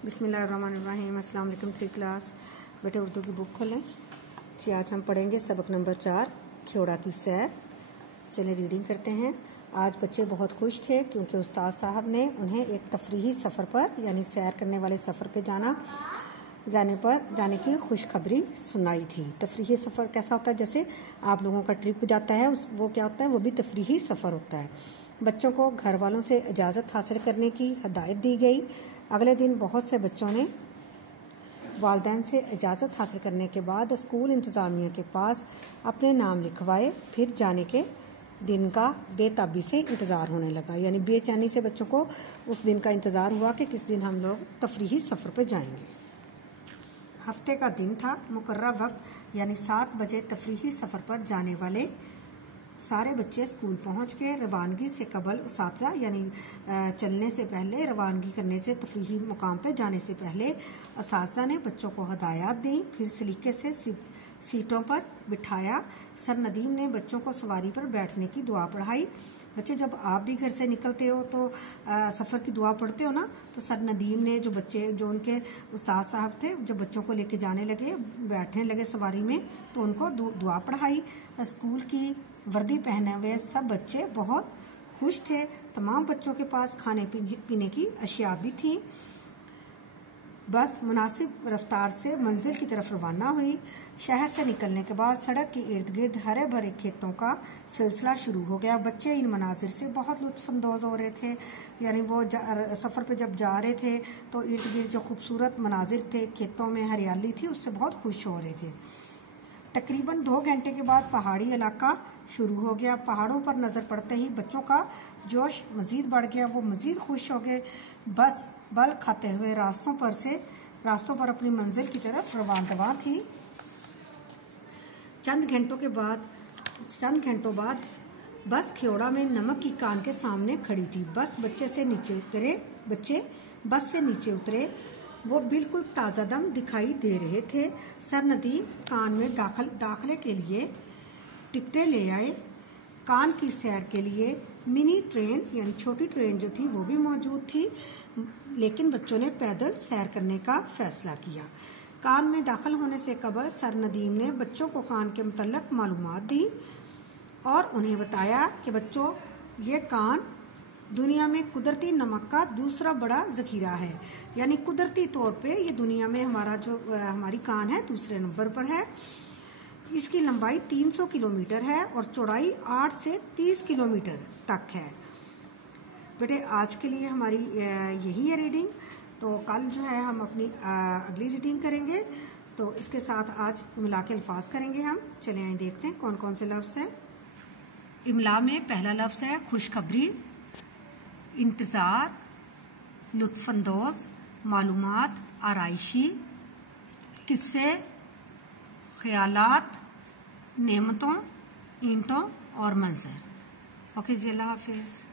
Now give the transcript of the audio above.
बिस्मिल्लाहिर्रहमानिर्रहीम। अस्सलाम वालेकुम। 3 क्लास बेटे उर्दू की बुक खोलें। जी, आज हम पढ़ेंगे सबक नंबर 4 ख्योड़ा की सैर। चलें रीडिंग करते हैं। आज बच्चे बहुत खुश थे क्योंकि उस्ताद साहब ने उन्हें एक तफरीही सफ़र पर यानी सैर करने वाले सफ़र पे जाने की खुशखबरी सुनाई थी। तफरीही सफ़र कैसा होता है? जैसे आप लोगों का ट्रिप जाता है वो क्या होता है, वो भी तफरीही सफ़र होता है। बच्चों को घर वालों से इजाज़त हासिल करने की हदायत दी गई। अगले दिन बहुत से बच्चों ने वालिदैन से इजाज़त हासिल करने के बाद स्कूल इंतज़ामिया के पास अपने नाम लिखवाए। फिर जाने के दिन का बेताबी से इंतज़ार होने लगा, यानी बेचैनी से बच्चों को उस दिन का इंतज़ार हुआ कि किस दिन हम लोग तफरीही सफ़र पर जाएंगे। हफ्ते का दिन था। मुकर्रर वक्त यानी 7 बजे तफरीही सफ़र पर जाने वाले सारे बच्चे स्कूल पहुंच के रवानगी से कबल उसातिज़ा यानी चलने से पहले, रवानगी करने से तफरीही मुकाम पर जाने से पहले उसातिज़ा ने बच्चों को हदायत दी। फिर सलीके से सीटों पर बिठाया। सर नदीम ने बच्चों को सवारी पर बैठने की दुआ पढ़ाई। बच्चे, जब आप भी घर से निकलते हो तो सफ़र की दुआ पढ़ते हो ना, तो सर नदीम ने जो उनके उस्ताद साहब थे, जो बच्चों को लेके जाने लगे, बैठने लगे सवारी में, तो उनको दुआ पढ़ाई। स्कूल की वर्दी पहने हुए सब बच्चे बहुत खुश थे। तमाम बच्चों के पास खाने पीने की अशिया भी थी। बस मुनासिब रफ्तार से मंजिल की तरफ रवाना हुई। शहर से निकलने के बाद सड़क के इर्द गिर्द हरे भरे खेतों का सिलसिला शुरू हो गया। बच्चे इन मनाजिर से बहुत लुत्फ़अंदोज़ हो रहे थे, यानी वो सफ़र पे जब जा रहे थे तो इर्द गिर्द जो खूबसूरत मनाजिर थे, खेतों में हरियाली थी, उससे बहुत खुश हो रहे थे। तकरीबन 2 घंटे के बाद पहाड़ी इलाका शुरू हो गया। पहाड़ों पर नज़र पड़ते ही बच्चों का जोश मज़ीद बढ़ गया। वो मज़ीद खुश हो गए। बस बल खाते हुए रास्तों पर अपनी मंजिल की तरफ रवाना थी। चंद घंटों बाद बस ख्योड़ा में नमक की कान के सामने खड़ी थी। बच्चे बस से नीचे उतरे। वो बिल्कुल ताज़ा दम दिखाई दे रहे थे। सर नदीम कान में दाखिले के लिए टिकटें ले आए। कान की सैर के लिए मिनी ट्रेन यानी छोटी ट्रेन जो थी वो भी मौजूद थी, लेकिन बच्चों ने पैदल सैर करने का फ़ैसला किया। कान में दाखिल होने से कबल सर नदीम ने बच्चों को कान के मुतल्लक मालूमात दी और उन्हें बताया कि बच्चों, ये कान दुनिया में कुदरती नमक का दूसरा बड़ा ज़ख़ीरा है। यानी कुदरती तौर पे ये दुनिया में हमारी कान है दूसरे नंबर पर है। इसकी लंबाई 300 किलोमीटर है और चौड़ाई 8 से 30 किलोमीटर तक है। बेटे, आज के लिए हमारी यही है रीडिंग। तो कल जो है हम अपनी अगली रीडिंग करेंगे। तो इसके साथ आज मिला के अल्फाज करेंगे हम। चले आए देखते हैं कौन कौन से लफ्ज़ हैं। इमला में पहला लफ्ज़ है खुशखबरी, इंतज़ार, लुत्फ़अंदोज़, मालूमात, आराइशी, किस्से, ख़यालात, नेमतों, ईंटों और मंज़र। ओके जी, अल्लाह हाफ़िज़।